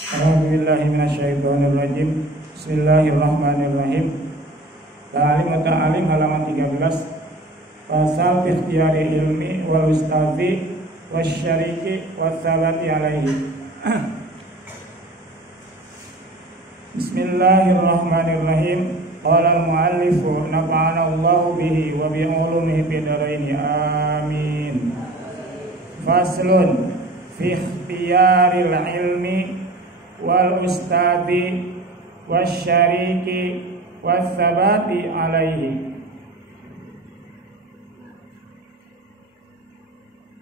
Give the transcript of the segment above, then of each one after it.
A'udzubillahi minasyaitonirrajim. Bismillahirrahmanirrahim. Ta'alim wa ta'alim halaman 13. Pasal ikhtiyari ilmi wal ustazi wasyariki wassabati alaihi. Bismillahirrahmanirrahim. Qala al-muallifu nafa'ana Allahu bihi wa bi ulumihi fid dharain. Amin. Faslun fi ikhtiyaril ilmi wal ustadi wasyariki wassabati alaihi.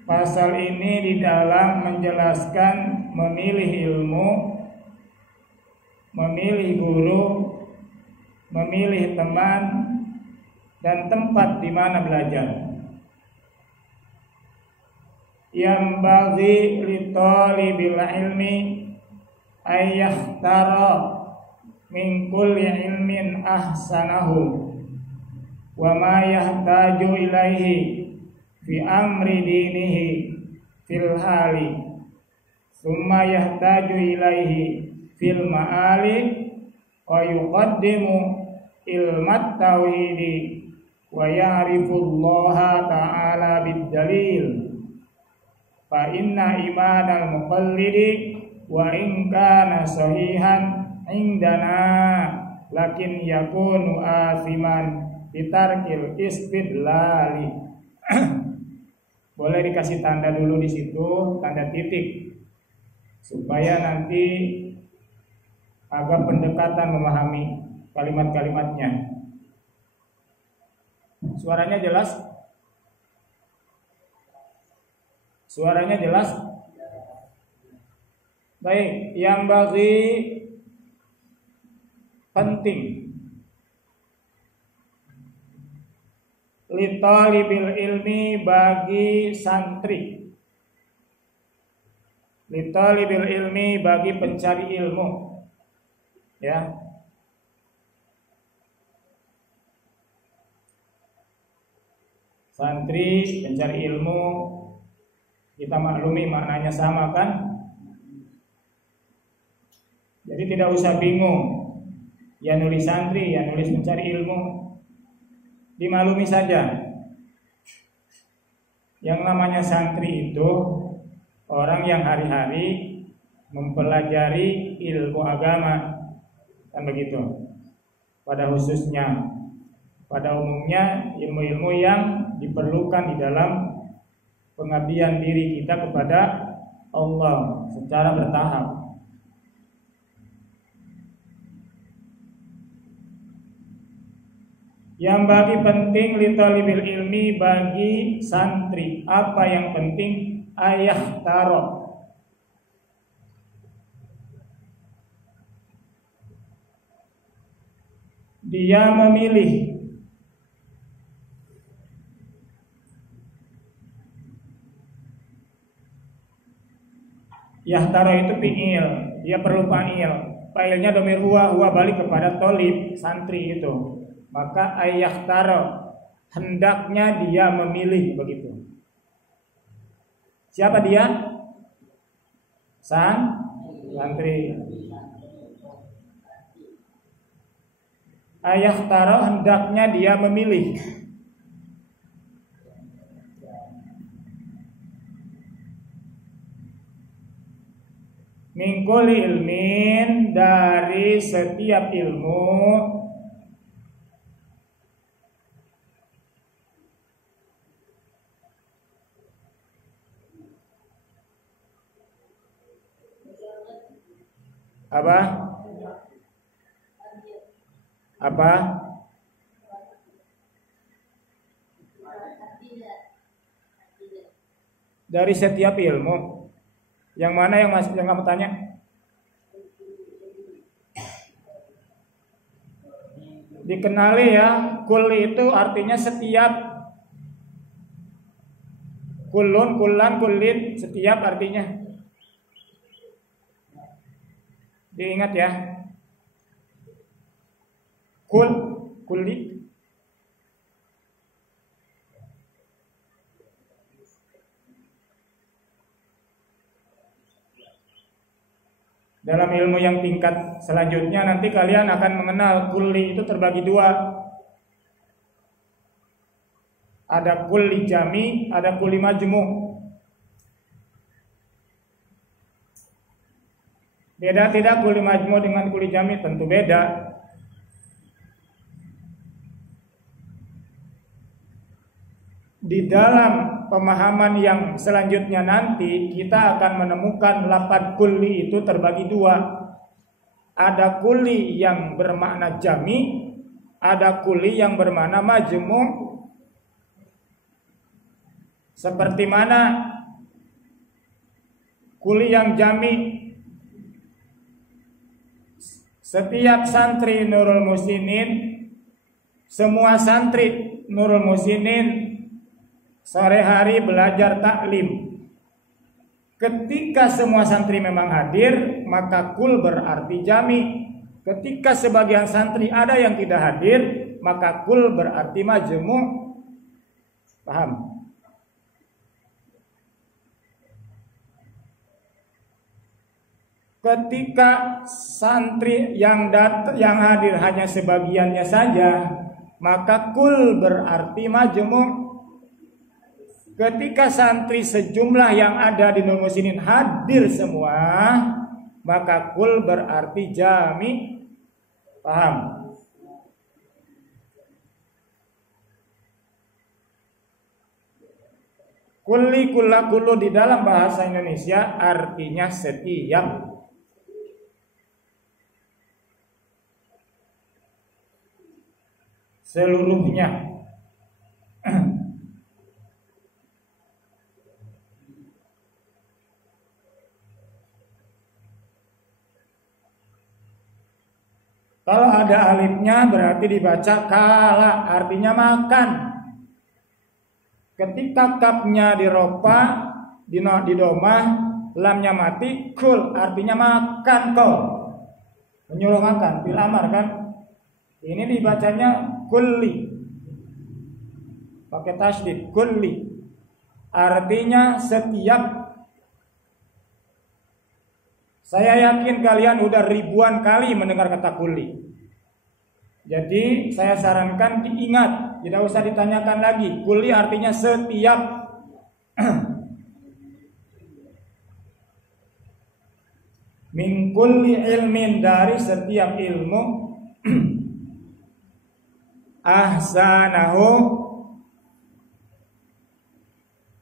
Pasal ini di dalam menjelaskan memilih ilmu, memilih guru, memilih teman, dan tempat di mana belajar. Yang bagi li talibil ilmi ayyakhtara min kulli ilmin ahsanahu wa ma yahtaju ilaihi fi amri dinihi fil hali thumma yahtaju ilaihi fil ma'ali wa yuqaddimu ilmat tauhidi wa ya'rifullaha ta'ala bid dalil fa inna imanal muqallidi wa in kana sahihan indana lakin yakunu asiman bitarkil istidlali. Boleh dikasih tanda dulu di situ, tanda titik, supaya nanti agak pendekatan memahami kalimat-kalimatnya. Suaranya jelas? Suaranya jelas? Baik, yang bagi penting li talibil ilmi bagi santri, li talibil ilmi bagi pencari ilmu, ya. Santri pencari ilmu, kita maklumi maknanya sama kan? Jadi tidak usah bingung, ya nulis santri, ya nulis mencari ilmu, dimaklumi saja. Yang namanya santri itu orang yang hari-hari mempelajari ilmu agama, kan begitu. Pada khususnya, pada umumnya ilmu-ilmu yang diperlukan di dalam pengabdian diri kita kepada Allah secara bertahap. Yang bagi penting li talibil ilmi bagi santri, apa yang penting? Ayakhtara, dia memilih. Yahtara itu fi'il, dia perlu fa'il. Fa'ilnya dhamir huwa balik kepada thalib, santri itu. Maka ayakhtara, hendaknya dia memilih, begitu. Siapa dia? Santri. Ayakhtara, hendaknya dia memilih. Min kulli ilmin, dari setiap ilmu, apa? Dari setiap ilmu. Yang mana yang kamu tanya? Dikenali ya, kul itu artinya setiap. Kulun, kullan, kullin, setiap artinya. Diingat ya. Kulli. Dalam ilmu yang tingkat selanjutnya nanti kalian akan mengenal kulli itu terbagi dua. Ada kulli jami, ada kulli majmu'. Beda tidak kulli majmu' dengan kulli jami? Tentu beda. Di dalam pemahaman yang selanjutnya nanti kita akan menemukan lafaz kulli itu terbagi dua. Ada kulli yang bermakna jami, ada kulli yang bermakna majmu'. Seperti mana kulli yang jami? Setiap santri Nurul Muhsinin, semua santri Nurul Muhsinin sore hari belajar taklim. Ketika semua santri memang hadir, maka kul berarti jami. Ketika sebagian santri ada yang tidak hadir, maka kul berarti majmu'. Paham? Ketika santri yang hadir hanya sebagiannya saja, maka kul berarti majmu'. Ketika santri sejumlah yang ada di Nurul Muhsinin hadir semua, maka kul berarti jami. Paham? Kulli kulla kullu di dalam bahasa Indonesia artinya setiap. Seluruhnya. Kalau ada alifnya berarti dibaca kala, artinya makan. Ketika kapnya diropa, didomah, lamnya mati, kul artinya makan kau. Menyuruh makan, bil amar kan? Ini dibacanya kulli. Pakai tasydid, kulli. Artinya setiap. Saya yakin kalian udah ribuan kali mendengar kata kulli. Jadi saya sarankan diingat, tidak usah ditanyakan lagi. Kulli artinya setiap. Min kulli ilmin, dari setiap ilmu. Ahsanahu,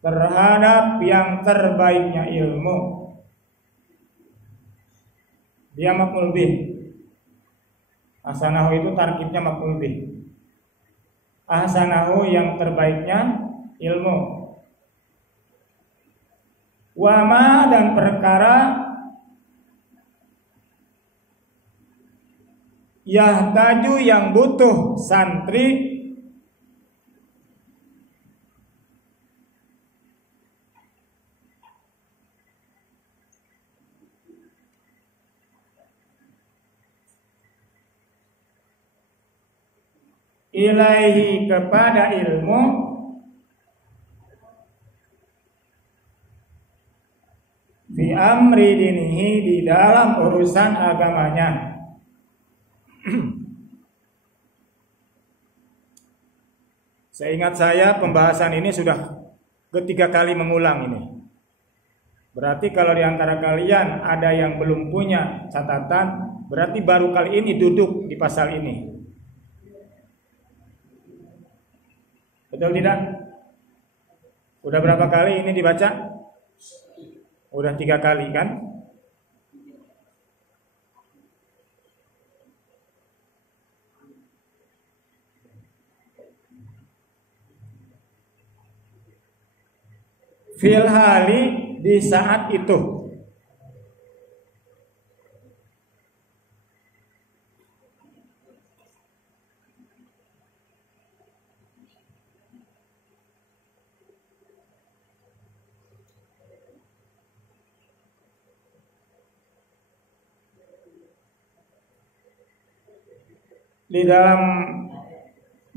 terhadap yang terbaiknya ilmu. Dia maf'ul bih. Ahsanahu itu tarkibnya maf'ul bih. Ahsanahu yang terbaiknya ilmu. Wama, dan perkara yahtaju yang butuh santri ilaihi, kepada ilmu, fi amri dinihi, di dalam urusan agamanya. Seingat saya pembahasan ini sudah ketiga kali mengulang ini. Berarti kalau di antara kalian ada yang belum punya catatan, berarti baru kali ini duduk di pasal ini. Betul tidak? Udah berapa kali ini dibaca? Udah 3 kali kan? Fil hali, di saat itu.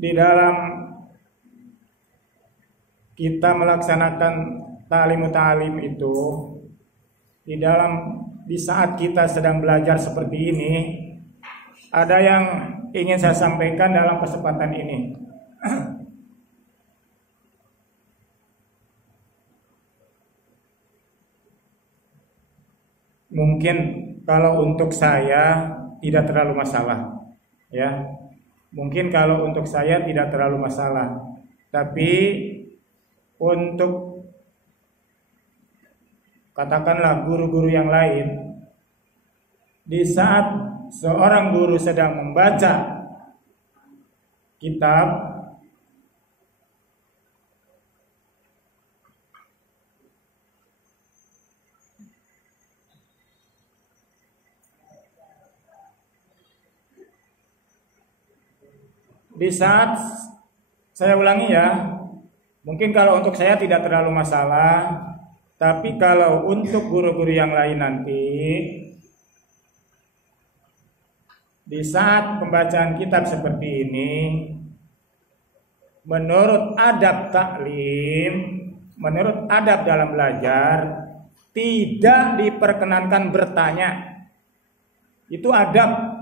Di dalam kita melaksanakan ta'lim itu, di di saat kita sedang belajar seperti ini, ada yang ingin saya sampaikan dalam kesempatan ini. Mungkin kalau untuk saya tidak terlalu masalah, ya. Mungkin kalau untuk saya tidak terlalu masalah, tapi untuk katakanlah guru-guru yang lain, di saat seorang guru sedang membaca kitab, di saat, saya ulangi ya, mungkin kalau untuk saya tidak terlalu masalah, tapi kalau untuk guru-guru yang lain nanti, di saat pembacaan kitab seperti ini, menurut adab taklim, menurut adab dalam belajar, tidak diperkenankan bertanya. Itu adab.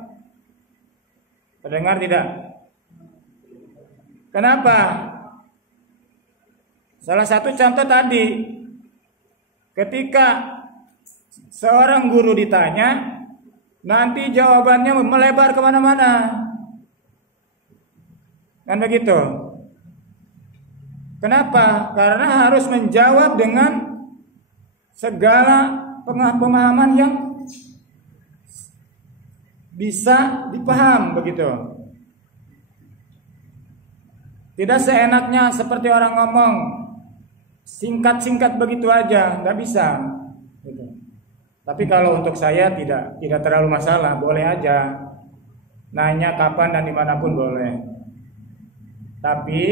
Terdengar tidak? Kenapa? Salah satu contoh tadi, ketika seorang guru ditanya, nanti jawabannya melebar kemana-mana, kan begitu? Kenapa? Karena harus menjawab dengan segala pemahaman yang bisa dipaham, begitu. Tidak seenaknya seperti orang ngomong singkat-singkat begitu aja, nggak bisa. Gitu. Tapi kalau untuk saya tidak terlalu masalah, boleh aja nanya kapan dan dimanapun boleh. Tapi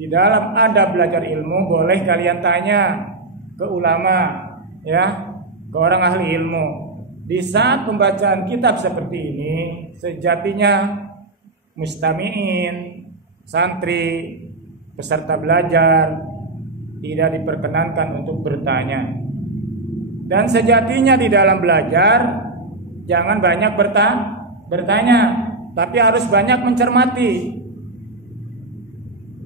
di dalam adab belajar ilmu boleh kalian tanya ke ulama, ya, ke orang ahli ilmu. Di saat pembacaan kitab seperti ini, sejatinya mustami'in, santri, peserta belajar tidak diperkenankan untuk bertanya. Dan sejatinya di dalam belajar jangan banyak bertanya, tapi harus banyak mencermati.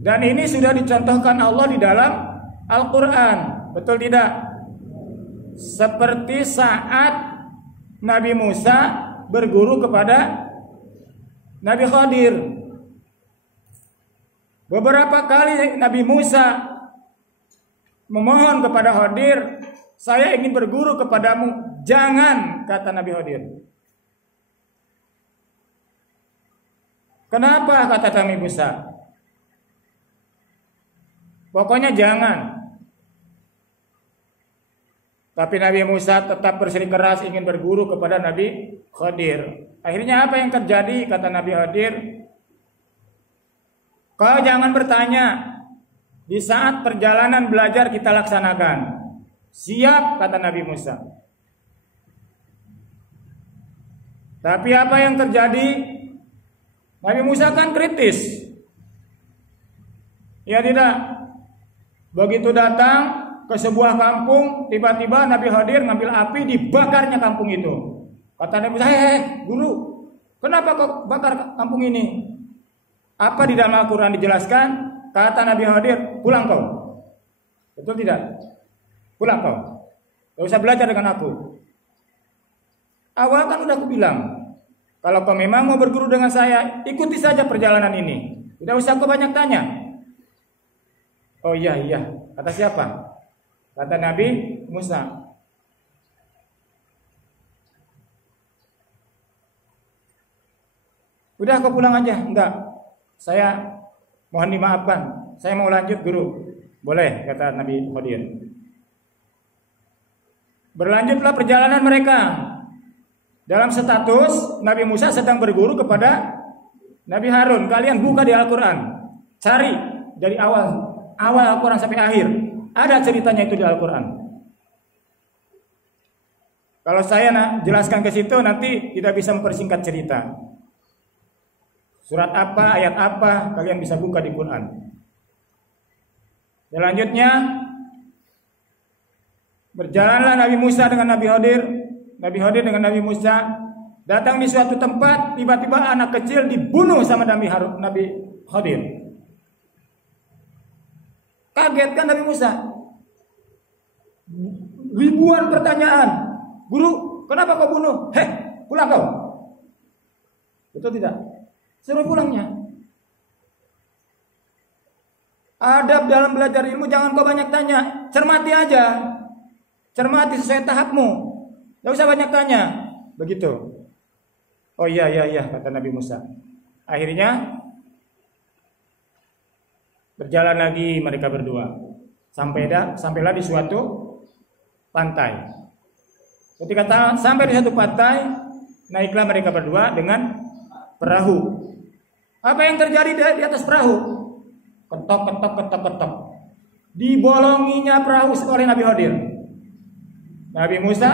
Dan ini sudah dicontohkan Allah di dalam Al-Quran, betul tidak? Seperti saat Nabi Musa berguru kepada Nabi Khadir. Beberapa kali Nabi Musa memohon kepada Khadir, saya ingin berguru kepadamu. Jangan, kata Nabi Khadir. Kenapa, kata Nabi Musa? Pokoknya jangan. Tapi Nabi Musa tetap bersikeras ingin berguru kepada Nabi Khadir. Akhirnya apa yang terjadi, kata Nabi Khadir? Kau jangan bertanya di saat perjalanan belajar kita laksanakan. Siap, kata Nabi Musa. Tapi apa yang terjadi? Nabi Musa kan kritis. Ya tidak? Begitu datang ke sebuah kampung, tiba-tiba Nabi Khadir ngambil api, dibakarnya kampung itu. Kata Nabi Musa, hei guru, kenapa kau bakar kampung ini? Apa di dalam Al-Quran dijelaskan? Kata Nabi Khadir, pulang kau. Betul tidak? Pulang kau. Gak usah belajar dengan aku. Awal kan udah aku bilang, kalau kau memang mau berguru dengan saya, ikuti saja perjalanan ini. Tidak usah kau banyak tanya. Oh iya. Kata siapa? Kata Nabi Musa. Udah kau pulang aja. Enggak. Saya mohon dimaafkan. Saya mau lanjut guru. Boleh, kata Nabi Khadir. Berlanjutlah perjalanan mereka. Dalam status Nabi Musa sedang berguru kepada Nabi Harun. Kalian buka di Al-Quran, cari dari awal Al-Quran sampai akhir. Ada ceritanya itu di Al-Quran. Kalau saya jelaskan ke situ nanti tidak bisa mempersingkat cerita. Surat apa, ayat apa, kalian bisa buka di Quran. Selanjutnya berjalanlah Nabi Musa dengan Nabi Khadir Nabi Khidir dengan Nabi Musa datang di suatu tempat, tiba-tiba anak kecil dibunuh sama Nabi Khidir. Kaget kan Nabi Musa? Ribuan pertanyaan. Guru, kenapa kau bunuh? Pulang kau. Betul tidak? Suruh pulangnya. Adab dalam belajar ilmu jangan kau banyak tanya, cermati aja. Cermati sesuai tahapmu. Tidak usah banyak tanya. Begitu. Oh iya kata Nabi Musa. Akhirnya berjalan lagi mereka berdua. Sampailah di suatu pantai. Ketika sampai di satu pantai, naiklah mereka berdua dengan perahu. Apa yang terjadi di atas perahu? Ketok. Dibolonginya perahu oleh Nabi Khidir. Nabi Musa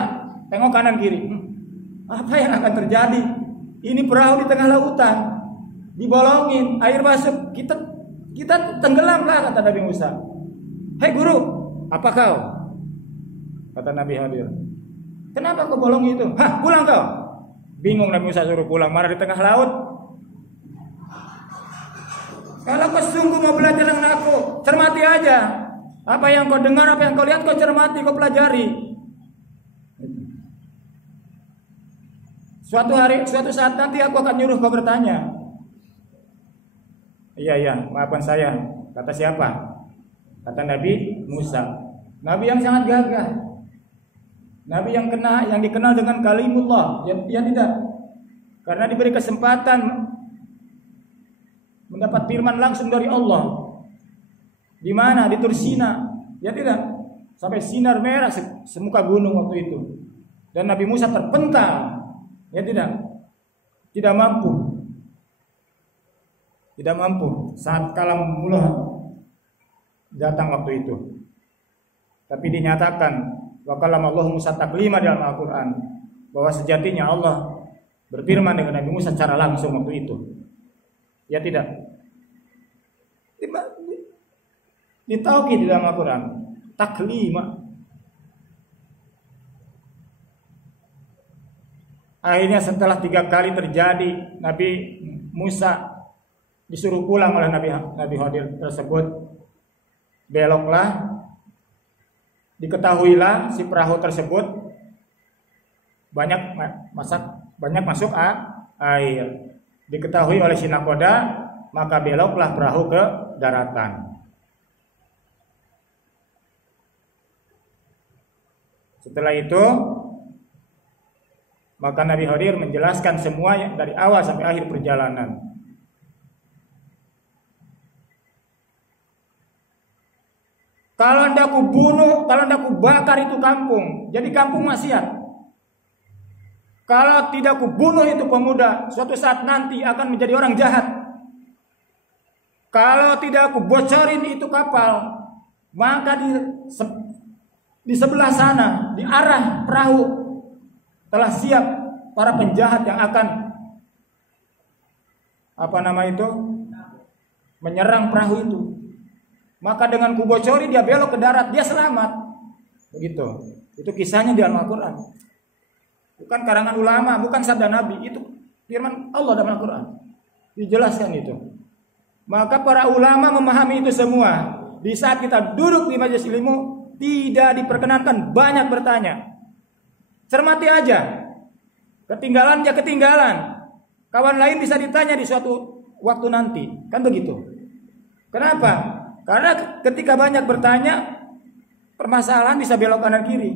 tengok kanan kiri. Apa yang akan terjadi? Ini perahu di tengah lautan, dibolongin, air masuk, kita tenggelamlah, kata Nabi Musa. Hei guru, apa kau? Kata Nabi Khidir. Kenapa kau bolongi itu? Pulang kau. Bingung Nabi Musa suruh pulang, marah di tengah laut. Kalau kau sungguh mau belajar dengan aku, cermati aja. Apa yang kau dengar, apa yang kau lihat, kau cermati, kau pelajari. Suatu saat nanti aku akan nyuruh kau bertanya. Iya, maafkan saya. Kata siapa? Kata Nabi Musa. Nabi yang sangat gagah. Nabi yang dikenal dengan kalimullah. Dia tidak. Karena diberi kesempatan mendapat firman langsung dari Allah. Di mana? Di Tursina. Ya tidak. Sampai sinar merah semuka gunung waktu itu. Dan Nabi Musa terpental. Ya tidak. Tidak mampu. Tidak mampu saat kalamullah datang waktu itu. Tapi dinyatakan wa kalamallahu Musa taklima dalam Al-Qur'an, bahwa sejatinya Allah berfirman dengan Nabi Musa secara langsung waktu itu. Ya tidak. Ditauqid di dalam Al-Qur'an, taklima. Akhirnya setelah 3 kali terjadi, Nabi Musa disuruh pulang oleh Nabi Khidir tersebut. Beloklah, diketahuilah si perahu tersebut banyak masuk air. Diketahui oleh si nakoda, maka beloklah perahu ke daratan. Setelah itu, maka Nabi Khidir menjelaskan semua dari awal sampai akhir perjalanan. Kalau hendak ku bunuh, kalau hendak ku bakar itu kampung, jadi kampung maksiat. Kalau tidak ku bunuh itu pemuda, suatu saat nanti akan menjadi orang jahat. Kalau tidak ku bocorin itu kapal, maka di sebelah sana, di arah perahu, telah siap para penjahat yang akan menyerang perahu itu. Maka dengan kubocori dia belok ke darat, dia selamat. Begitu. Itu kisahnya di Al-Qur'an. Bukan karangan ulama, bukan sabda Nabi, itu firman Allah dalam Al-Qur'an. Dijelaskan itu. Maka para ulama memahami itu semua. Di saat kita duduk di majelis ilmu, tidak diperkenankan banyak bertanya. Cermati aja. Ketinggalan ya ketinggalan. Kawan lain bisa ditanya di suatu waktu nanti. Kan begitu. Kenapa? Karena ketika banyak bertanya, permasalahan bisa belok kanan kiri.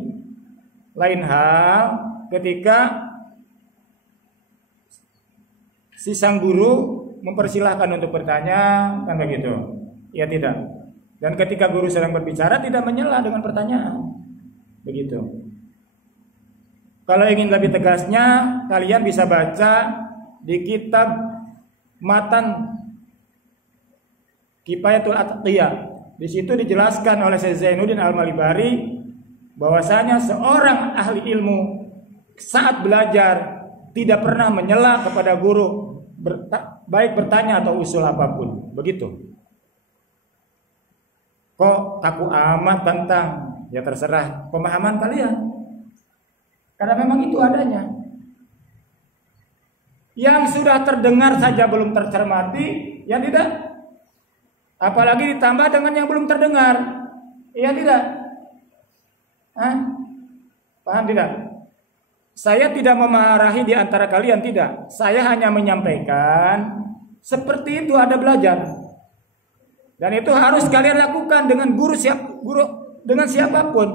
Lain hal ketika si sang guru mempersilahkan untuk bertanya, kan begitu. Ya tidak. Dan ketika guru sedang berbicara, tidak menyela dengan pertanyaan. Begitu. Kalau ingin lebih tegasnya, kalian bisa baca di kitab Matan Kifayatul Atqiyah. Di situ dijelaskan oleh Syekh Zainuddin Al-Malibari bahwasanya seorang ahli ilmu saat belajar tidak pernah menyela kepada guru, baik bertanya atau usul apapun. Begitu. Kok kaku amat tentang? Ya terserah pemahaman kalian. Karena memang itu adanya. Yang sudah terdengar saja belum tercermati, ya tidak. Apalagi ditambah dengan yang belum terdengar, ya tidak. Paham tidak? Saya tidak memarahi di antara kalian, tidak. Saya hanya menyampaikan seperti itu, ada belajar. Dan itu harus kalian lakukan dengan guru dengan siapapun.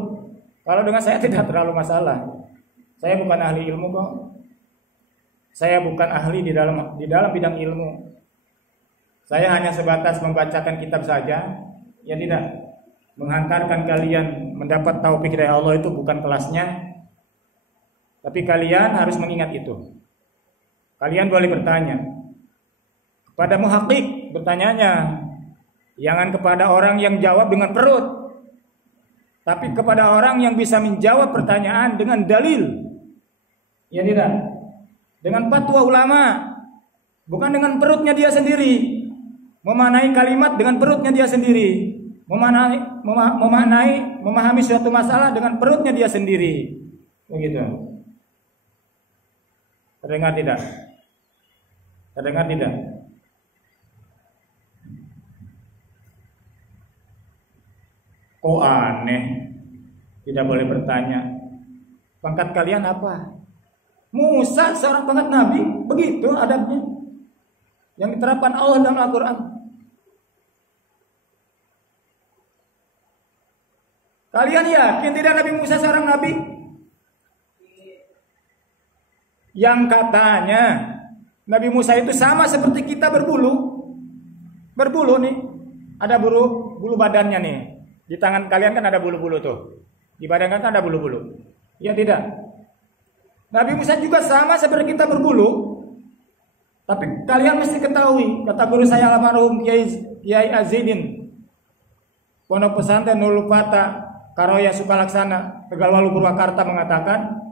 Kalau dengan saya tidak terlalu masalah. Saya bukan ahli ilmu kok. Saya bukan ahli di dalam bidang ilmu. Saya hanya sebatas membacakan kitab saja, ya tidak. Menghantarkan kalian mendapat taufik dari Allah itu bukan kelasnya. Tapi kalian harus mengingat itu. Kalian boleh bertanya kepada muhaqqiq, bertanyanya jangan kepada orang yang jawab dengan perut, tapi kepada orang yang bisa menjawab pertanyaan dengan dalil. Ya tidak. Dengan fatwa ulama, bukan dengan perutnya dia sendiri. Memaknai kalimat dengan perutnya dia sendiri. Memahami suatu masalah dengan perutnya dia sendiri. Begitu. Terdengar tidak? Terdengar tidak? Kok aneh? Tidak boleh bertanya. Pangkat kalian apa? Musa seorang pangkat nabi, begitu adabnya yang diterapkan Allah dalam Al-Quran. Kalian yakin tidak Nabi Musa seorang nabi? Yang katanya Nabi Musa itu sama seperti kita berbulu nih, ada bulu badannya nih. Di tangan kalian kan ada bulu-bulu tuh, di badan kan ada bulu-bulu. Ya tidak. Nabi Musa juga sama seperti kita berbulu. Tapi kalian mesti ketahui, kata guru saya almarhum Kiai Azidin, Pondok Pesantren Nurul Fata Karoya Sukalaksana, Tegalwalu Purwakarta, mengatakan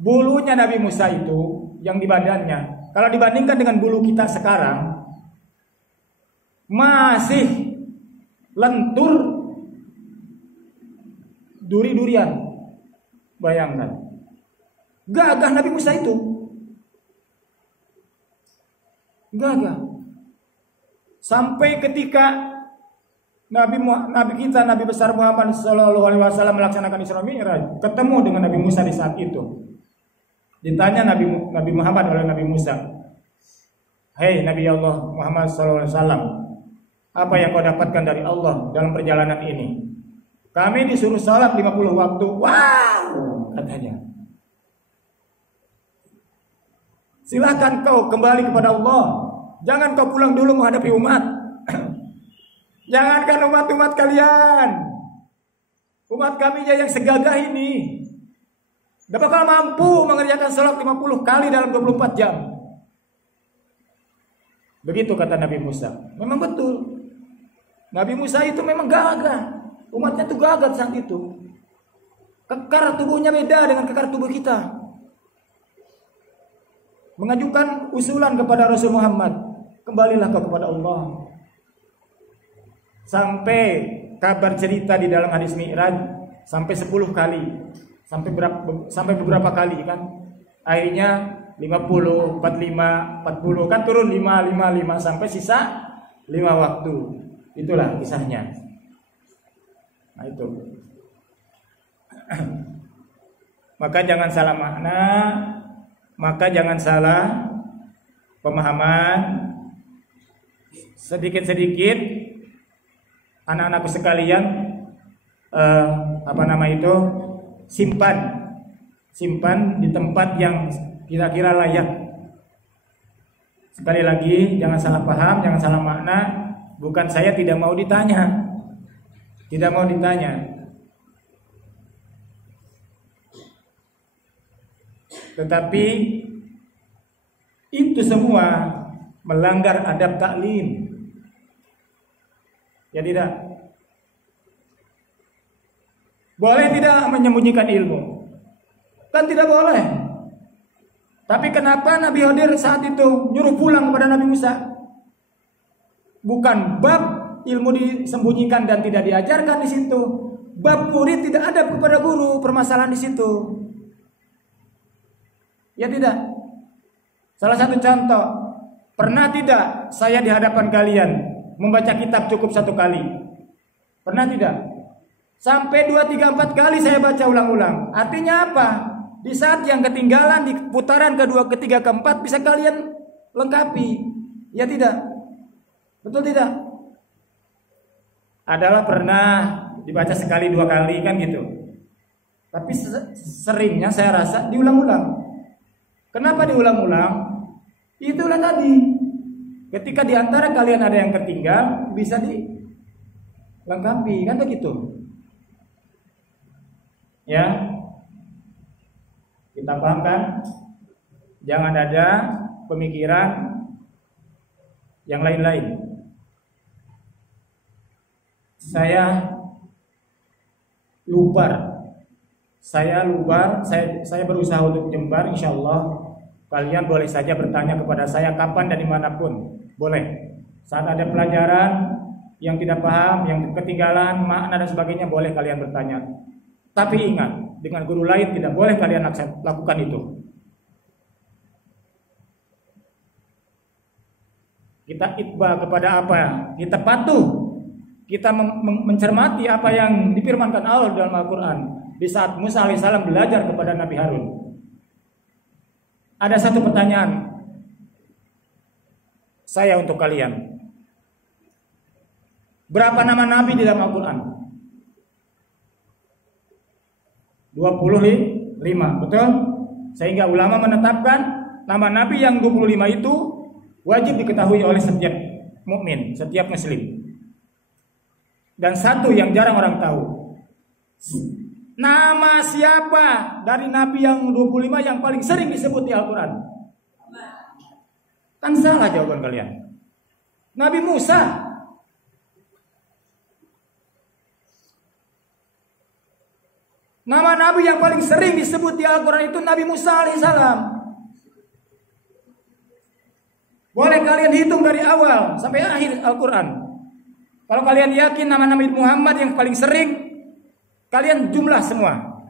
bulunya Nabi Musa itu yang di badannya, kalau dibandingkan dengan bulu kita sekarang, masih lentur duri-durian. Bayangkan. Gagah Nabi Musa itu. Gagah. Sampai ketika Nabi kita, Nabi besar Muhammad sallallahu alaihi wasallam melaksanakan Isra Mi'raj, ketemu dengan Nabi Musa di saat itu. Ditanya Nabi Muhammad oleh Nabi Musa, "Hei Nabi Allah Muhammad sallallahu alaihi wasallam, apa yang kau dapatkan dari Allah dalam perjalanan ini?" "Kami disuruh salat 50 waktu." "Wow," katanya. "Silakan kau kembali kepada Allah. Jangan kau pulang dulu menghadapi umat. Jangankan umat-umat kalian. Umat kami yang segagah ini tidak bakal mampu mengerjakan salat 50 kali dalam 24 jam." Begitu kata Nabi Musa. Memang betul. Nabi Musa itu memang gagah. Umatnya itu gagah saat itu. Kekar tubuhnya beda dengan kekar tubuh kita. Mengajukan usulan kepada Rasul Muhammad, kembalilah kau kepada Allah. Sampai kabar cerita di dalam hadis Mi'raj sampai 10 kali, sampai beberapa kali kan. Akhirnya 50, 45, 40 kan turun 5 sampai sisa 5 waktu. Itulah kisahnya. Nah itu. Maka jangan salah makna, maka jangan salah pemahaman. Sedikit-sedikit anak-anakku sekalian, simpan di tempat yang kira-kira layak. Sekali lagi, jangan salah paham, jangan salah makna. Bukan saya tidak mau ditanya, tetapi itu semua melanggar adab taklim. Ya tidak. Boleh tidak menyembunyikan ilmu? Kan tidak boleh. Tapi kenapa Nabi Khidir saat itu nyuruh pulang kepada Nabi Musa? Bukan bab ilmu disembunyikan dan tidak diajarkan di situ. Bab murid tidak ada kepada guru, permasalahan di situ. Ya tidak. Salah satu contoh, pernah tidak saya di hadapan kalian membaca kitab cukup 1 kali? Pernah tidak? Sampai 2, 3, 4 kali saya baca ulang-ulang. Artinya apa? Di saat yang ketinggalan di putaran kedua, ketiga, keempat bisa kalian lengkapi. Ya tidak? Betul tidak? Adalah pernah dibaca sekali 2 kali kan gitu. Tapi seringnya saya rasa diulang-ulang. Kenapa diulang-ulang? Itulah tadi. Ketika di antara kalian ada yang tertinggal, bisa dilengkapi, kan begitu. Ya. Kita pahamkan. Jangan ada pemikiran yang lain-lain. Saya lubar, saya berusaha untuk jembar. Insya Allah kalian boleh saja bertanya kepada saya kapan dan dimanapun, boleh. Saat ada pelajaran yang tidak paham, yang ketinggalan makna dan sebagainya, boleh kalian bertanya. Tapi ingat, dengan guru lain tidak boleh kalian lakukan itu. Kita itba kepada apa? Kita patuh. Kita mencermati apa yang difirmankan Allah dalam Al-Quran. Di saat Musa alaihissalam belajar kepada Nabi Harun, ada satu pertanyaan saya untuk kalian. Berapa nama Nabi di dalam Al-Quran? 25, betul? Sehingga ulama menetapkan nama Nabi yang 25 itu wajib diketahui oleh setiap mukmin, setiap muslim. Dan satu yang jarang orang tahu, nama siapa dari Nabi yang 25 yang paling sering disebut di Al-Quran? Kan salah jawaban kalian. Nabi Musa. Nama Nabi yang paling sering disebut di Al-Quran itu Nabi Musa alaihissalam. Boleh kalian hitung dari awal sampai akhir Al-Quran. Kalau kalian yakin nama Nabi Muhammad yang paling sering, kalian jumlah semua.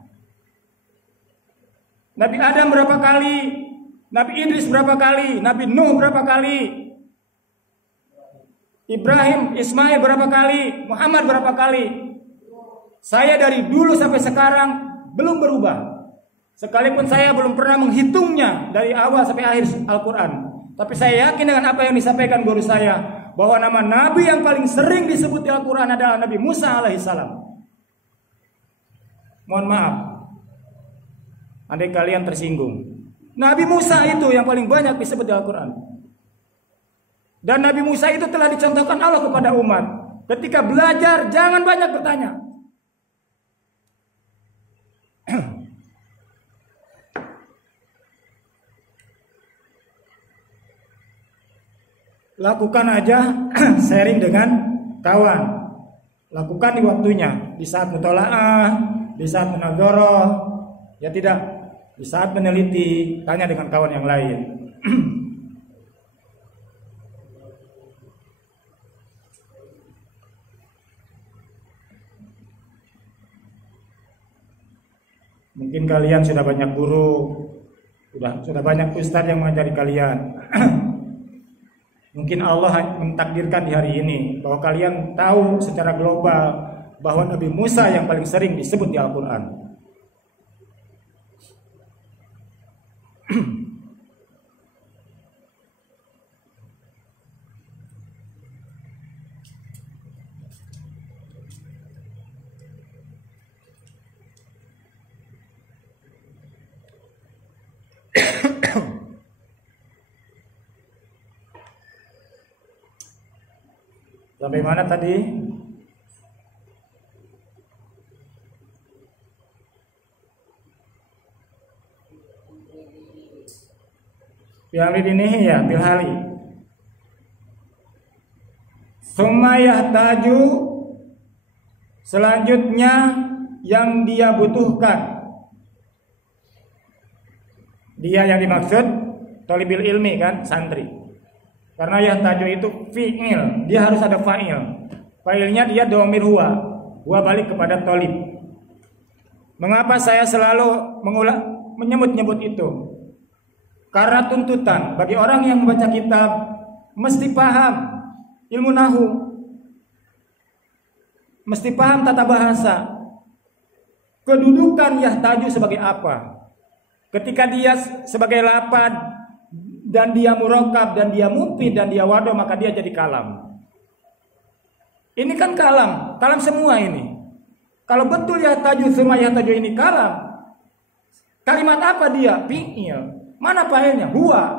Nabi Adam berapa kali? Nabi Idris berapa kali? Nabi Nuh berapa kali? Ibrahim, Ismail berapa kali? Muhammad berapa kali? Saya dari dulu sampai sekarang belum berubah. Sekalipun saya belum pernah menghitungnya dari awal sampai akhir Al-Quran. Tapi saya yakin dengan apa yang disampaikan guru saya, bahwa nama Nabi yang paling sering disebut di Al-Quran adalah Nabi Musa alaihissalam. Mohon maaf, andai kalian tersinggung. Nabi Musa itu yang paling banyak disebut di Al-Quran. Dan Nabi Musa itu telah dicontohkan Allah kepada umat. Ketika belajar, jangan banyak bertanya. Lakukan aja sharing dengan kawan. Lakukan di waktunya, di saat mutolaah, di saat munadzarah, ya tidak, di saat meneliti, tanya dengan kawan yang lain. Mungkin kalian sudah banyak guru, sudah banyak ustadz yang mengajari kalian. Mungkin Allah mentakdirkan di hari ini bahwa kalian tahu secara global bahwa Nabi Musa yang paling sering disebut di Al-Quran. Sampai mana tadi? Bilhali ini ya, bilhali. Summa yahtaju, selanjutnya yang dia butuhkan. Dia yang dimaksud tolibil ilmi kan, santri. Karena yahtaju itu fi'il, dia harus ada fa'il. Fa'ilnya dia dhamir huwa balik kepada tolib. Mengapa saya selalu menyebut-nyebut itu? Karena tuntutan bagi orang yang membaca kitab mesti paham ilmu nahu, mesti paham tata bahasa. Kedudukan yahtaju sebagai apa? Ketika dia sebagai lapad dan dia murokab dan dia mufid dan dia wado, maka dia jadi kalam. Ini kan kalam semua ini. Kalau betul yahtaju semua yahtaju ini kalam, kalimat apa dia? Fi'il. Mana fa'ilnya? Huwa.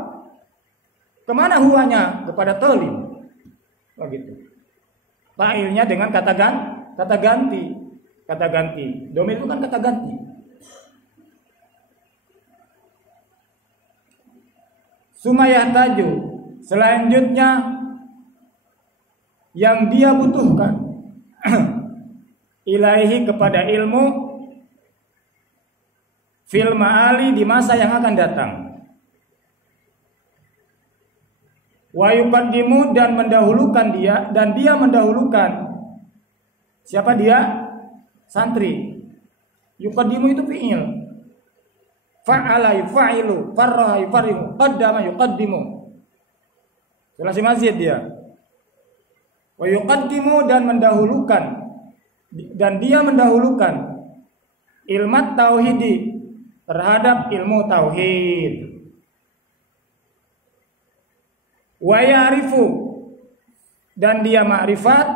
Kemana huwanya? Kepada tolim. Begitu. Fa'ilnya dengan kata ganti. Kata ganti. Domir itu kan kata ganti. Sumayah taju. Selanjutnya yang dia butuhkan ilaihi kepada ilmu fil ma'ali di masa yang akan datang. Wa yuqaddimu dan mendahulukan dia, dan dia mendahulukan siapa dia? Santri. Yuqaddimu itu fi'il. Fa'ala yufa'ilu, farraha yufarihu, qaddama yuqaddimu. Sulasi mazid dia. Wa yuqaddimu dan mendahulukan, dan dia mendahulukan ilmu tauhidi terhadap ilmu tauhid. Wa ya'rifu dan dia ma'rifat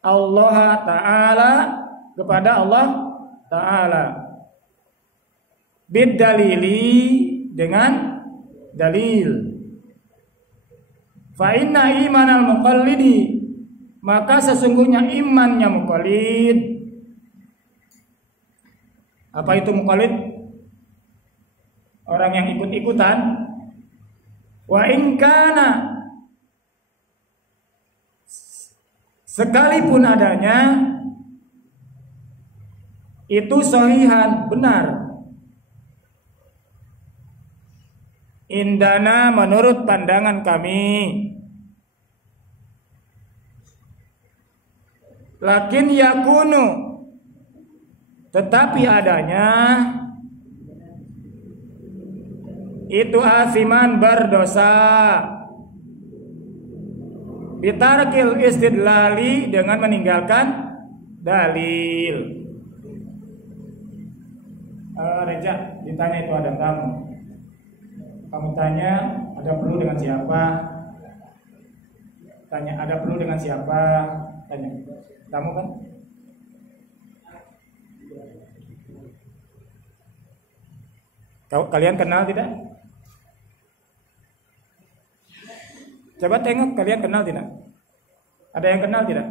Allah Ta'ala kepada Allah Ta'ala bid dalili dengan dalil. Fa inna imanal muqallidi maka sesungguhnya imannya muqallid. Apa itu muqallid? Orang yang ikut-ikutan. Wa in kana sekalipun adanya itu sahihan benar. Indana menurut pandangan kami. Lakin yakunu tetapi adanya itu asiman berdosa bitarkil istidlali dengan meninggalkan dalil. Reja ditanya itu ada tamu. Kamu tanya ada perlu dengan siapa? Tanya ada perlu dengan siapa? Tanya tamu kan? Kalian kenal tidak? Coba tengok kalian kenal tidak? Ada yang kenal tidak?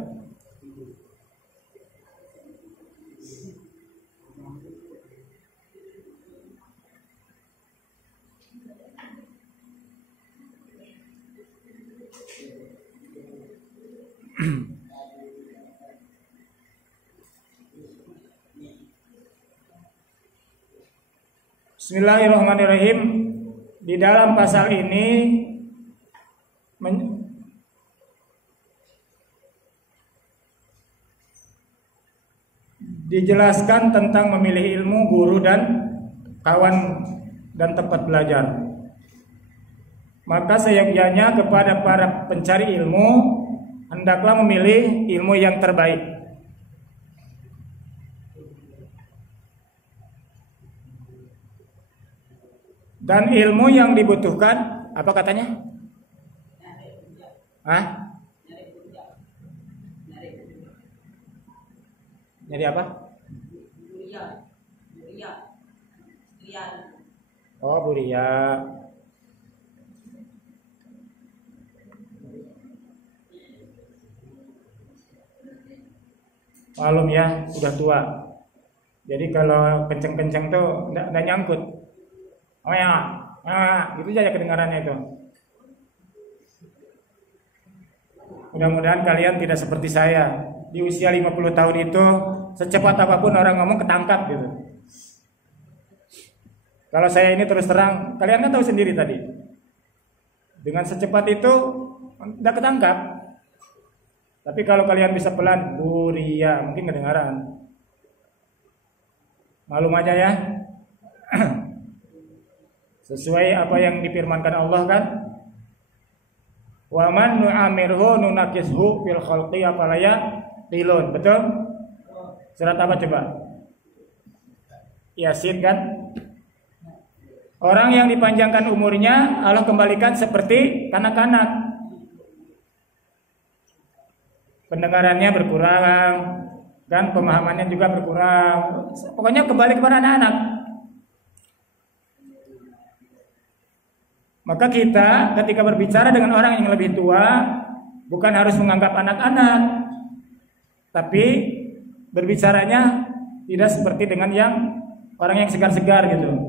Bismillahirrahmanirrahim. Di dalam pasal ini dijelaskan tentang memilih ilmu, guru dan kawan dan tempat belajar. Maka seyogyanya kepada para pencari ilmu hendaklah memilih ilmu yang terbaik. Dan ilmu yang dibutuhkan apa katanya? Hah? Nyari apa? Oh, buria. Malum ya, sudah tua. Jadi kalau kenceng-kenceng tuh enggak nyangkut. Oh ya, gitu aja kedengarannya itu. Mudah-mudahan kalian tidak seperti saya. Di usia 50 tahun itu secepat apapun orang ngomong ketangkap gitu. Kalau saya ini terus terang, kalian kan tahu sendiri tadi. Dengan secepat itu tidak ketangkap. Tapi kalau kalian bisa pelan, buria, mungkin kedengaran. Malum aja ya. Sesuai apa yang difirmankan Allah kan, wa man nu'amirhu nunakishu fil khalqi afalaya qilun. Betul? Surat apa coba? Yasin kan? Orang yang dipanjangkan umurnya Allah kembalikan seperti kanak-kanak. Pendengarannya berkurang, dan pemahamannya juga berkurang. Pokoknya kembali kepada anak-anak. Maka kita ketika berbicara dengan orang yang lebih tua, bukan harus menganggap anak-anak, tapi berbicaranya tidak seperti dengan yang orang yang segar-segar gitu.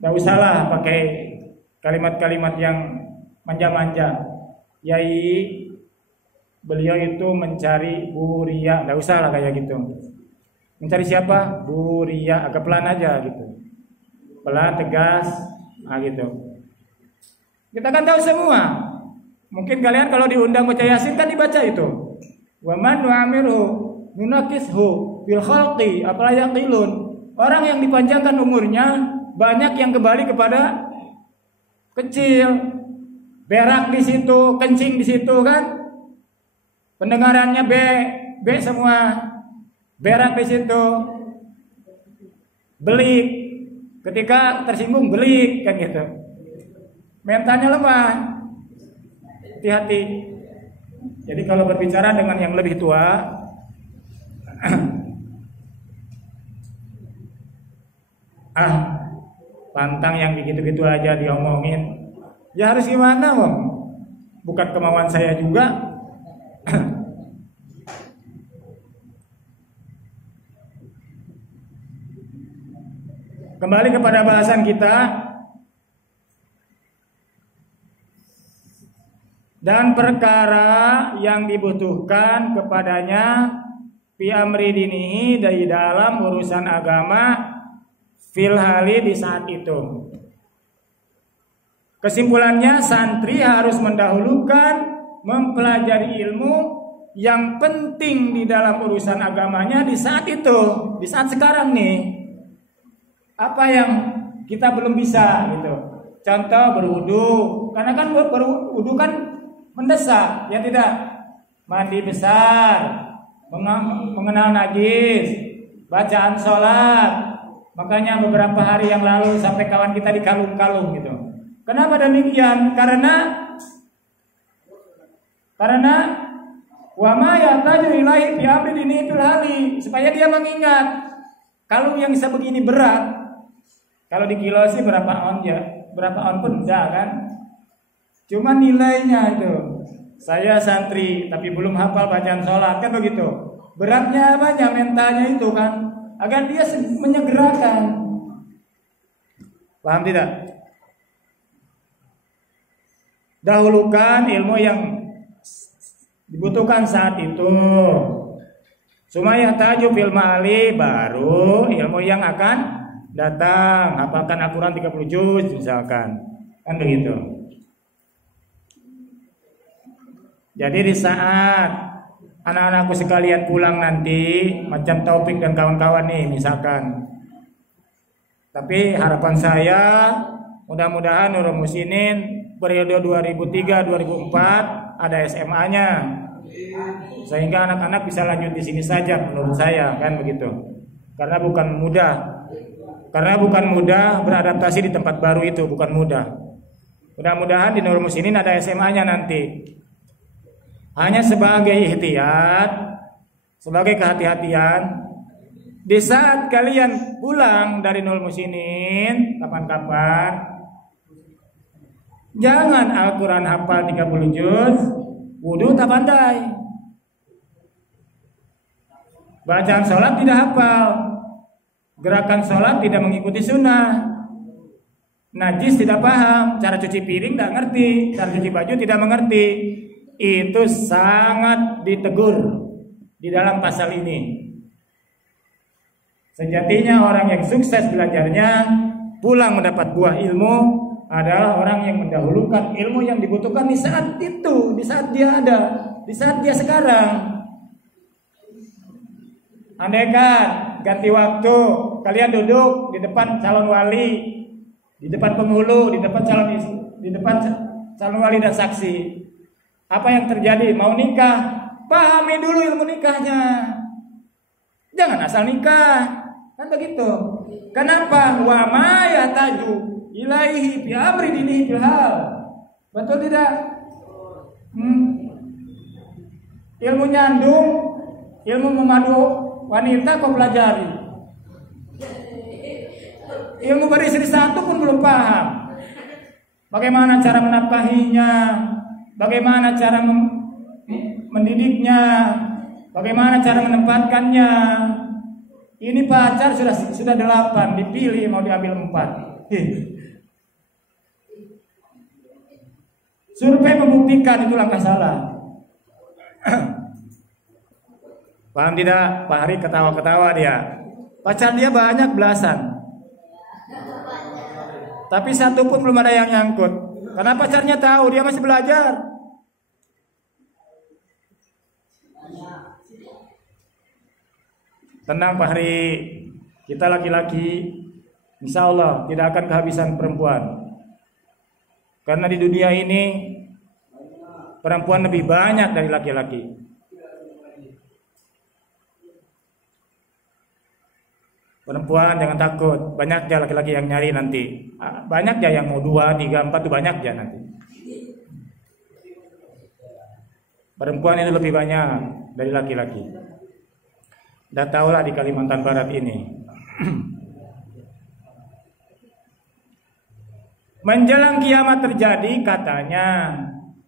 Gak usahlah pakai kalimat-kalimat yang manja-manja. Yai, beliau itu mencari Bu Ria. Gak usahlah kayak gitu. Mencari siapa? Bu Ria. Agak pelan aja gitu. Pelan, tegas, gitu. Kita kan tahu semua. Mungkin kalian kalau diundang baca Yasin kan dibaca itu. Wa man nu'amiru nunakishu fil khalqi afala yaqilun. Orang yang dipanjangkan umurnya banyak yang kembali kepada kecil, berak di situ, kencing di situ kan, pendengarannya B semua, berak di situ, belik, ketika tersinggung belik kan gitu, mentalnya lemah, hati-hati. Jadi kalau berbicara dengan yang lebih tua, pantang yang begitu-gitu aja diomongin. Ya harus gimana, Bang? Bukan kemauan saya juga. Kembali kepada bahasan kita. Dan perkara yang dibutuhkan kepadanya fi amri dinihi, dari dalam urusan agama, fil hali, di saat itu. Kesimpulannya, santri harus mendahulukan mempelajari ilmu yang penting di dalam urusan agamanya di saat itu, di saat sekarang nih. Apa yang kita belum bisa gitu. Contoh berwudu, karena kan berwudu kan mendesak, ya tidak? Mandi besar, mengenal najis, bacaan sholat. Makanya beberapa hari yang lalu sampai kawan kita dikalung-kalung gitu. Kenapa demikian? Karena wa ma yataju ilaihi fi amri dinihi fil hali, supaya dia mengingat kalung yang bisa begini berat. Kalau di kilo sih berapa on ya? Berapa on pun enggak kan? Cuma nilainya itu. Saya santri tapi belum hafal bacaan sholat kan begitu. Beratnya banyak, mentalnya itu kan. Agar dia menyegerakan. Paham tidak? Dahulukan ilmu yang dibutuhkan saat itu. Sumaya taju fil mali, baru ilmu yang akan datang. Hafalkan Al-Quran 30 juz misalkan. Kan begitu. Jadi di saat anak-anakku sekalian pulang nanti, macam Taufik dan kawan-kawan nih misalkan. Tapi harapan saya mudah-mudahan Nurul Musinin periode 2003-2004 ada SMA-nya. Sehingga anak-anak bisa lanjut di sini saja menurut saya, kan begitu. Karena bukan mudah beradaptasi di tempat baru itu, bukan mudah. Mudah-mudahan di Nurul Musinin ada SMA-nya nanti. Hanya sebagai ihtiyat, sebagai kehati-hatian, di saat kalian pulang dari Nurul Musinin kapan-kapan, jangan Al-Quran hafal 30 juz, wudu tak pandai, bacaan sholat tidak hafal, gerakan sholat tidak mengikuti sunnah, najis tidak paham, cara cuci piring tidak ngerti, cara cuci baju tidak mengerti. Itu sangat ditegur di dalam pasal ini. Sejatinya orang yang sukses belajarnya, pulang mendapat buah ilmu, adalah orang yang mendahulukan ilmu yang dibutuhkan di saat itu, di saat dia ada, di saat dia sekarang. andaikan ganti waktu, kalian duduk di depan calon wali, di depan penghulu, di depan calon wali dan saksi. Apa yang terjadi? Mau nikah, pahami dulu ilmu nikahnya. Jangan asal nikah. Kan begitu. Kenapa? Wa ma yataju ilaihi fi amri dinihi fil hal. Betul tidak? Ilmu nyandung, ilmu memadu wanita kau pelajari. Ilmu beristri satu pun belum paham. Bagaimana cara menafkahinya, bagaimana cara mendidiknya, bagaimana cara menempatkannya. Ini pacar sudah 8, dipilih mau diambil 4. Survei membuktikan itu langkah salah. Paham tidak? Pak Hari ketawa-ketawa dia. Pacar dia banyak belasan, tapi satu pun belum ada yang nyangkut. Karena pacarnya tahu dia masih belajar. Tenang Pak Hari, kita laki-laki insya Allah tidak akan kehabisan perempuan. Karena di dunia ini perempuan lebih banyak dari laki-laki. Perempuan jangan takut, banyak aja laki-laki yang nyari nanti. Banyak aja yang mau 2, 3, 4 tuh banyak aja nanti. Perempuan itu lebih banyak dari laki-laki. Udah tahulah di Kalimantan Barat ini. Menjelang kiamat terjadi katanya.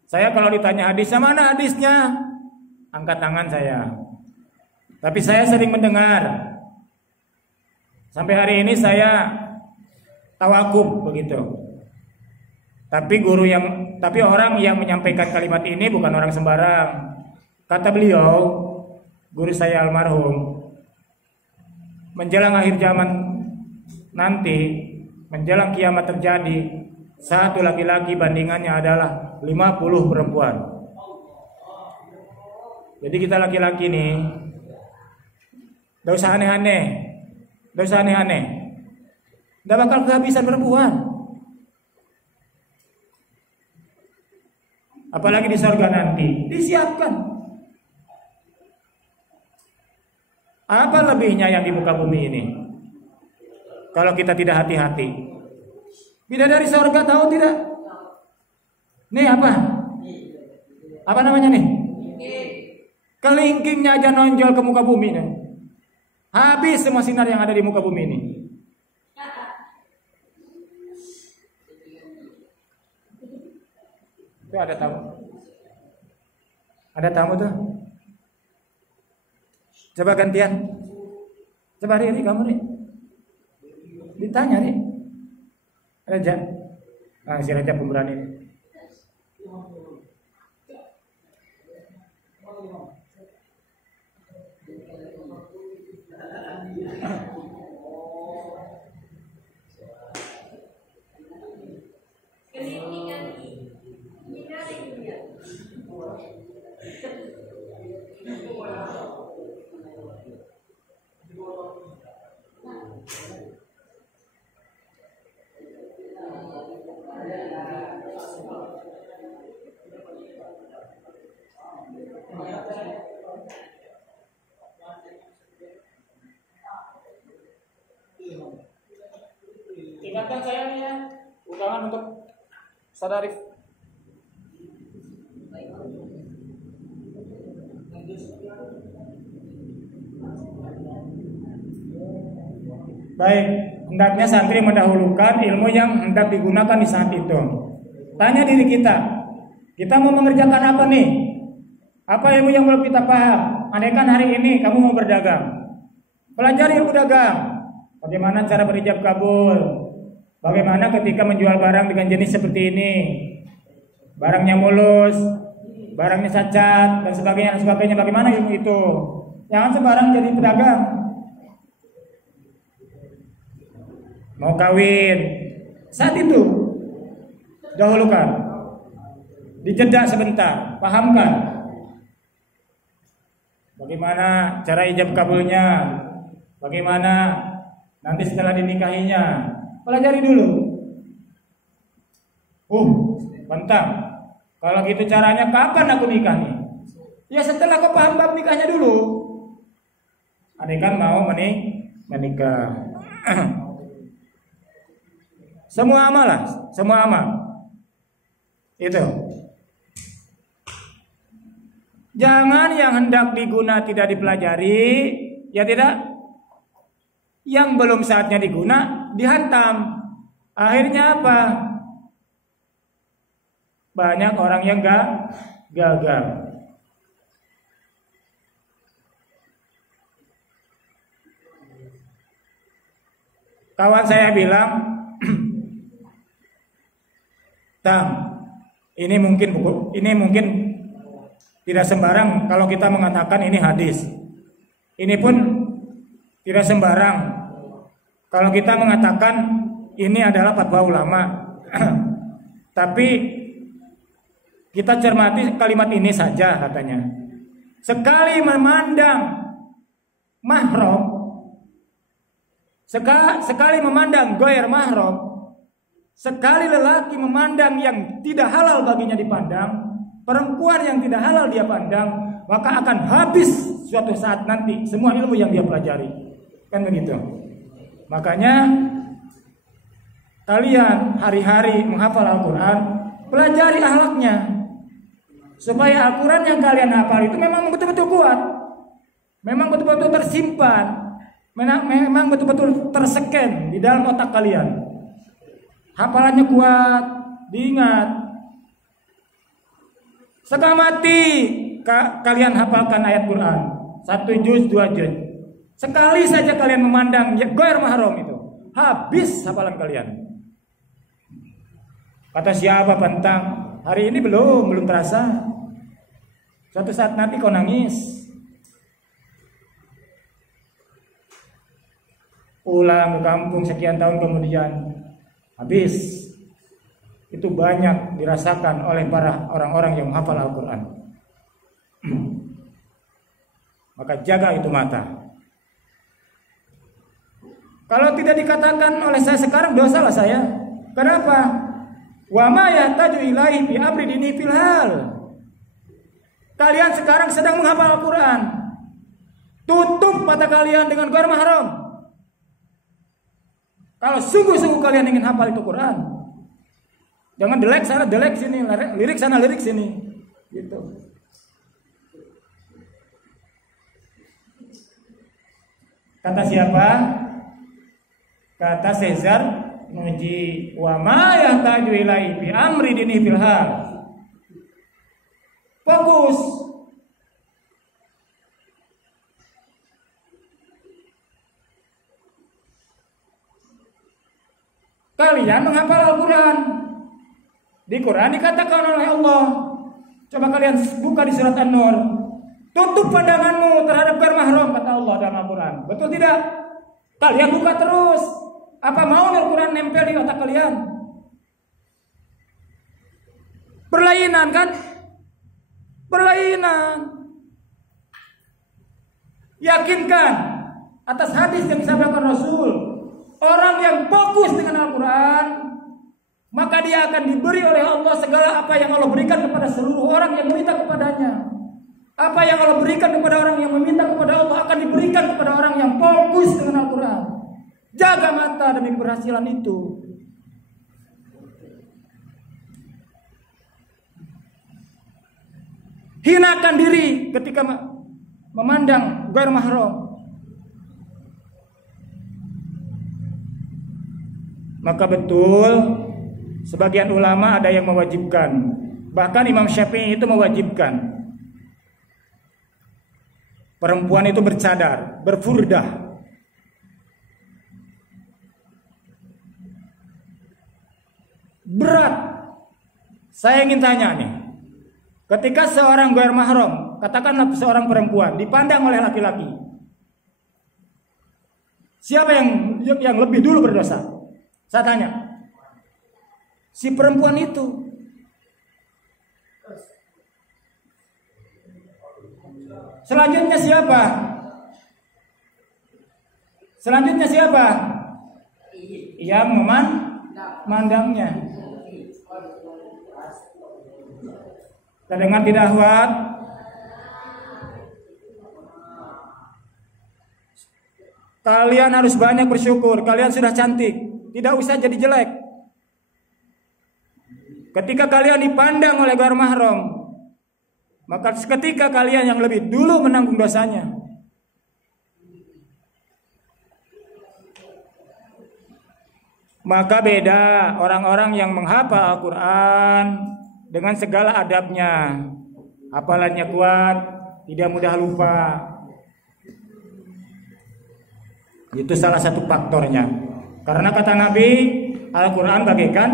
Saya kalau ditanya hadisnya, mana hadisnya? Angkat tangan saya. Tapi saya sering mendengar. Sampai hari ini saya tawakuf begitu. Tapi orang yang menyampaikan kalimat ini bukan orang sembarang. Kata beliau, guru saya almarhum, menjelang akhir zaman nanti, menjelang kiamat terjadi, satu laki-laki bandingannya adalah 50 perempuan. Jadi kita laki-laki nih, gak usah aneh-aneh. Gak bakal kehabisan perempuan. Apalagi di surga nanti, disiapkan. Apa lebihnya yang di muka bumi ini? Kalau kita tidak hati-hati. Bidadari surga tahu tidak? Nih apa? Apa namanya nih? Kelingkingnya aja nonjol ke muka bumi nih. Habis semua sinar yang ada di muka bumi ini. Itu ada tamu. Ada tamu tuh. Coba gantian. Coba Ri, kamu nih. Ditanya nih. Raja. Nah, si Raja pemberani. Ingatkan saya nih ya, ulangan untuk sadarif. Baik, hendaknya santri mendahulukan ilmu yang hendak digunakan di saat itu. Tanya diri kita mau mengerjakan apa nih? Apa ilmu yang belum kita paham? Andaikan hari ini kamu mau berdagang, pelajari ilmu dagang. Bagaimana cara berijab kabul? Bagaimana ketika menjual barang dengan jenis seperti ini? Barangnya mulus, barangnya cacat, dan sebagainya. Bagaimana ilmu itu? Jangan sembarang jadi pedagang. Mau kawin, saat itu dahulukan, dijeda sebentar, pahamkan bagaimana cara ijab kabulnya, bagaimana nanti setelah dinikahinya, pelajari dulu. Bentang. Kalau gitu caranya kapan aku nikah nih? Ya setelah kau paham bab nikahnya dulu. Andai kan mau menikah. Semua amal lah, semua amal. Itu. Jangan yang hendak diguna tidak dipelajari, ya tidak. Yang belum saatnya diguna dihantam. Akhirnya apa? Banyak orang yang gagal. Kawan saya bilang, Tam, ini mungkin tidak sembarang kalau kita mengatakan ini hadis. Ini pun tidak sembarang kalau kita mengatakan ini adalah fatwa ulama. Tapi kita cermati kalimat ini saja katanya. Sekali memandang mahram, sekali memandang ghair mahram, sekali lelaki memandang yang tidak halal baginya dipandang, perempuan yang tidak halal dia pandang, maka akan habis suatu saat nanti semua ilmu yang dia pelajari. Kan begitu. Makanya kalian hari-hari menghafal Al-Quran, pelajari akhlaknya, supaya Al-Quran yang kalian hafal itu memang betul-betul kuat, memang betul-betul tersimpan, memang betul-betul terseken di dalam otak kalian. Hafalannya kuat, diingat. Setengah mati kalian hafalkan ayat Quran 1 juz 2 juz. Sekali saja kalian memandang ghair mahram itu, habis hafalan kalian. Kata siapa Pantang? Hari ini belum terasa. Suatu saat nanti kau nangis. Pulang ke kampung sekian tahun kemudian, habis. Itu banyak dirasakan oleh para orang-orang yang menghafal Al-Quran. Maka jaga itu mata. Kalau tidak dikatakan oleh saya sekarang, dosalah saya. Kenapa? Wa ma yahtaju ilaihi fi amri dini fil hal. Kalian sekarang sedang menghafal Al-Quran. Tutup mata kalian dengan ghair mahram. Kalau sungguh-sungguh kalian ingin hafal itu Quran, jangan delek sana delek sini, lirik sana lirik sini, gitu. Kata siapa? Kata Caesar Nuji, wa ma yahtaju ilaihi fi amri dini fil hal. Fokus. Kalian menghafal Al-Quran. Di Quran dikatakan oleh Allah. Coba kalian buka di surat An-Nur. Tutup pandanganmu terhadap ghair mahram, kata Allah dalam Al-Quran. Betul tidak? Kalian buka terus. Apa mau Al-Quran nempel di otak kalian? Perlainan kan? Perlainan. Yakinkan atas hadis yang disampaikan Rasul, orang yang fokus dengan Al-Quran, maka dia akan diberi oleh Allah segala apa yang Allah berikan kepada seluruh orang yang meminta kepadanya. Apa yang Allah berikan kepada orang yang meminta kepada Allah akan diberikan kepada orang yang fokus dengan Al-Quran. Jaga mata demi keberhasilan itu. Hinakan diri ketika memandang ghair mahram. Maka betul sebagian ulama ada yang mewajibkan. Bahkan Imam Syafi'i itu mewajibkan perempuan itu bercadar, berfurdah. Berat. Saya ingin tanya nih. Ketika seorang ghair mahram, katakanlah seorang perempuan dipandang oleh laki-laki, siapa yang lebih dulu berdosa? Saya tanya. Si perempuan itu. Selanjutnya siapa? Selanjutnya siapa? Yang memandangnya. Terdengar tidak, akhwat? Kalian harus banyak bersyukur. Kalian sudah cantik, tidak usah jadi jelek. Ketika kalian dipandang oleh ghair mahram, maka ketika kalian yang lebih dulu menanggung dosanya. Maka beda orang-orang yang menghafal Al-Quran dengan segala adabnya. Hafalannya kuat, tidak mudah lupa. Itu salah satu faktornya. Karena kata Nabi, Al-Quran bagaikan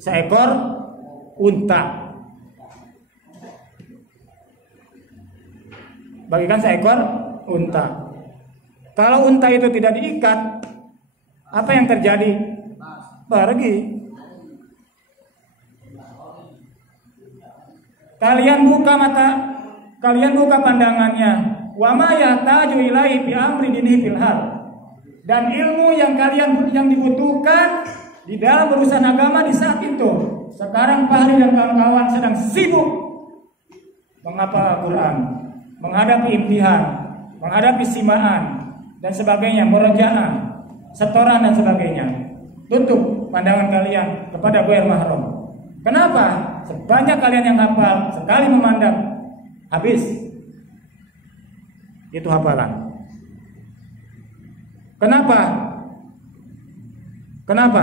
seekor unta. Bagaikan seekor unta. Kalau unta itu tidak diikat, apa yang terjadi? Pergi. Kalian buka mata, kalian buka pandangannya. Wa ma yahtaju ilaihi fi amri dinihi fil hal. Dan ilmu yang yang dibutuhkan di dalam urusan agama di saat itu. Sekarang Fahri dan kawan-kawan sedang sibuk menghafal Al-Quran, menghadapi imtihan, menghadapi simaan dan sebagainya, murojaah, setoran dan sebagainya. Tutup pandangan kalian kepada ghair mahram. Kenapa? Sebanyak kalian yang hafal, sekali memandang habis itu hafalan. Kenapa? Kenapa?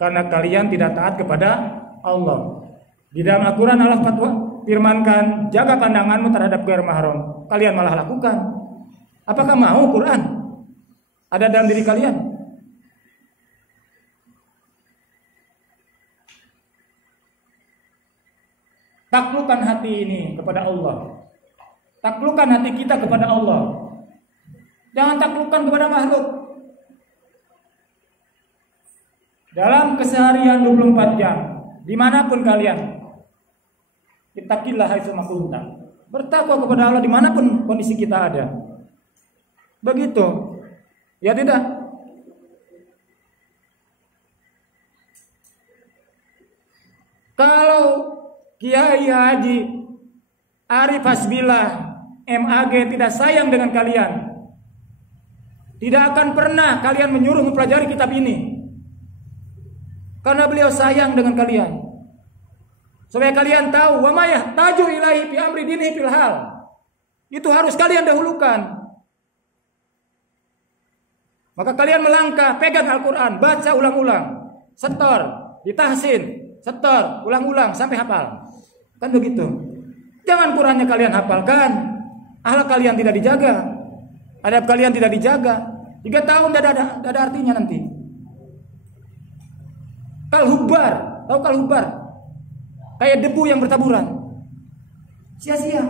Karena kalian tidak taat kepada Allah. Di dalam Al-Quran Allah firmankan, jaga pandanganmu terhadap ghair mahram. Kalian malah lakukan. Apakah mau Quran ada dalam diri kalian? Taklukkan hati ini kepada Allah. Taklukkan hati kita kepada Allah. Jangan taklukkan kepada makhluk. Dalam keseharian 24 jam, dimanapun kalian, ittaqillah haitsu ma kunta. Bertakwa kepada Allah dimanapun kondisi kita ada. Begitu. Ya tidak? Kalau Kiai Haji Arif Hasbillah MAG tidak sayang dengan kalian, tidak akan pernah kalian menyuruh mempelajari kitab ini. Karena beliau sayang dengan kalian, supaya kalian tahu wa ma yahtaju ilaihi fi amri dinihi fil hal. Itu harus kalian dahulukan. Maka kalian melangkah, pegang Al-Quran, baca ulang-ulang, setor, ditahsin, setor, ulang-ulang sampai hafal. Kan begitu. Jangan Qurannya kalian hafalkan, akhlak kalian tidak dijaga, adab kalian tidak dijaga. 3 tahun tidak ada artinya nanti. Kalhubar, tahu kalhubar? Kayak debu yang bertaburan. Sia-sia.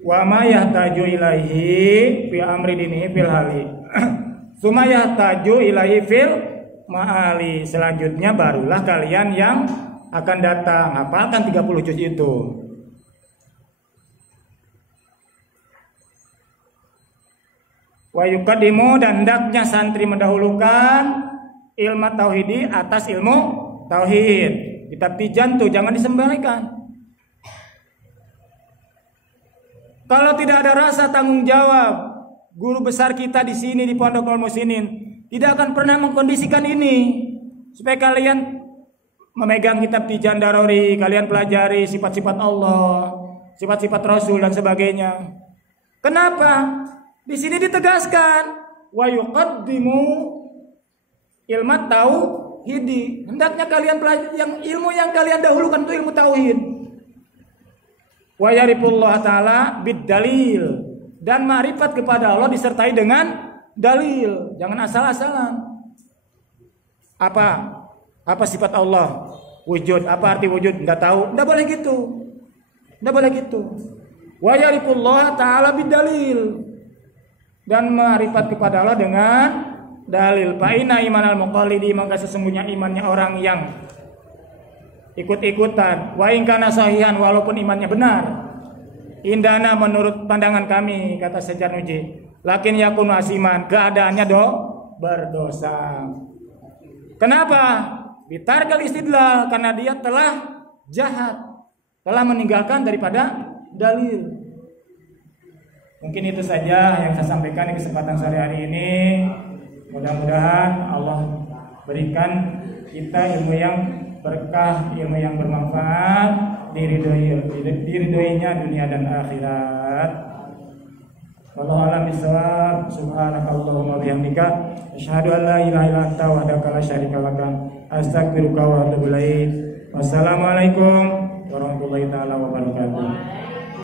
Wa ma yahtaju ilaihi fi amri dinihi fil hali. Suma yahtaju ilaihi fil ma'ali. Selanjutnya barulah kalian yang akan datang. Hafalkan 30 juz itu. Wa yuqaddimu, dan hendaknya santri mendahulukan ilmu tauhidi atas ilmu tauhid. Kitab Tijan tuh jangan disembunyikan. Kalau tidak ada rasa tanggung jawab, guru besar kita di sini di Pondok Nurul Muhsinin tidak akan pernah mengkondisikan ini supaya kalian memegang kitab Tijan Darori, kalian pelajari sifat-sifat Allah, sifat-sifat Rasul dan sebagainya. Kenapa? Di sini ditegaskan wa yuqaddimu ilmu tauhidi. Hendaknya kalian yang ilmu yang kalian dahulukan itu ilmu tauhid. Wa yarifullah ta'ala bid dalil, dan ma'rifat kepada Allah disertai dengan dalil. Jangan asal-asalan. Apa sifat Allah? Wujud. Apa arti wujud? Enggak tahu. Enggak boleh gitu. Enggak boleh gitu. Wa yarifullah ta'ala bid dalil. dan ma'rifat kepada Allah dengan dalil. Fa inna imanal muqallidi, maka sesungguhnya imannya orang yang ikut-ikutan, wa in kana sahihan, walaupun imannya benar, indana menurut pandangan kami, kata Sejarnuji, lakin yakun asiman, keadaannya berdosa. Kenapa? Bitarkal istidlal, karena dia telah jahat, telah meninggalkan daripada dalil. Mungkin itu saja yang saya sampaikan di kesempatan sore hari ini. Mudah-mudahan Allah berikan kita ilmu yang berkah, ilmu yang bermanfaat, diridhoinya dunia dan akhirat. Wallahu a'lam bishawab. Subhanakallahumma bihamdika asyhadu an la ilaha illa anta wahdaka la syarika laka astaghfiruka wa atubu ilaik. Wassalamualaikum warahmatullahi taala wabarakatuh.